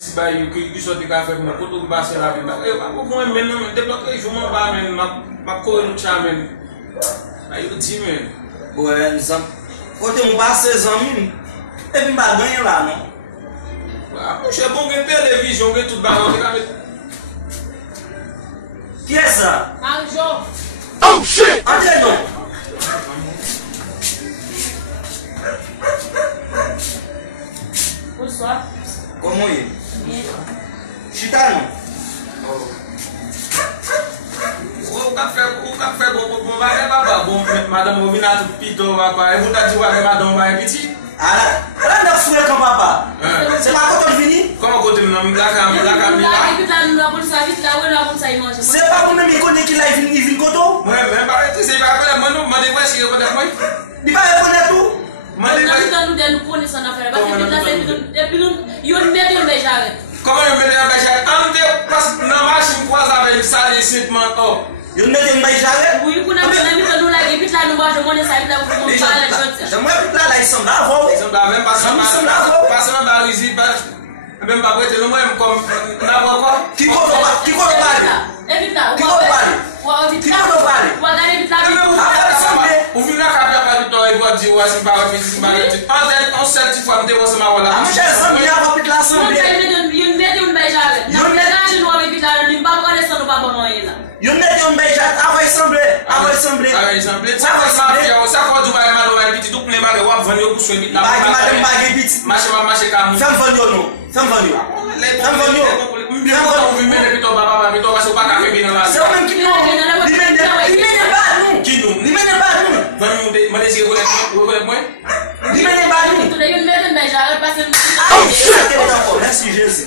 Si ba yu ki sorti ka fe mo ko to ba se la bi ba e ko mo men no men debloque je mo ba men ma ko no chamen ay o ti men ouais nzam côté mo ba 16 ans mini e bi ba ganhar lá não ah mo che bon que télévision que tout ba on ka met qui est ça Anjo. Oh shit! André non Bonsoir. comment il Bien. chita non o ka fe bon ba e ba bon madame Ovinat pito ba pa e vota di wa madame ba e petit ala na fouet comme papa c'est pas quand on finit comment côté non la ka mi c'est pas comme même il connaît qu'il a il vient koto moi même ba tu sais ba ba moi ma de si ko da moi il va connaître tout ma de comment je mets un bagage ante parce que na machine croise avec ça les sentiments oh il met un bagage j'aimerais plus là ils sont là avant ils sont là même pas dans ici même pas prêter le moi comme na quoi qui parle o vina ka pa to e go di wa sin ba on certi fois me você ma wala je sens bien rapide l'assemblée you met un bagage avant assemblée ça ko du ba ma lo ba biti du ple ma wa vani o kuso bi na ma che ka mu femme vanyo c'est même qui merci Jésus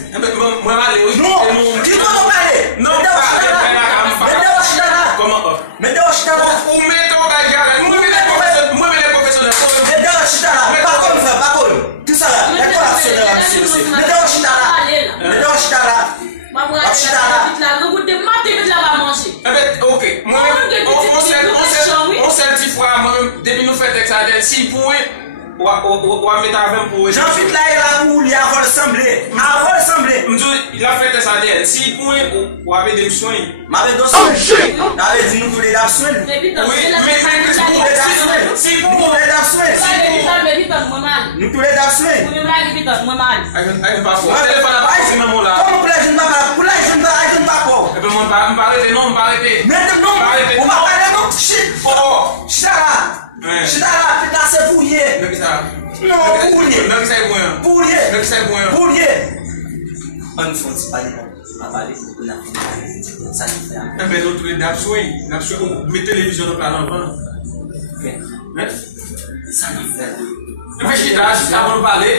ok, on certifie depuis nous faire texte si pour ou à mettre avec pour Jean-Philippe là il a où il a rassemblé il a fait ça si pour ou avec des soins m'avait donné avait dit nous tous les soins oui mais si pour nous tous les soins pas fort c'est même là comment pour la jeune pas et puis on va arrêter non on va arrêter maintenant on va parler non shit oh Chara là c'est bouillé non bouillé on faut pas parler ça eh ben l'autre les d'absoué mettez télévision dans plan avant mais ça n'a fait mais je t'ai parlé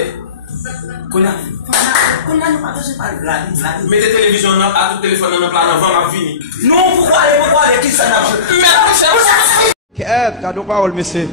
mettez télévision à tout téléphone dans plan avant ma fini non pourquoi aller qui ça n'a fait كآب تاع دوبا والمسي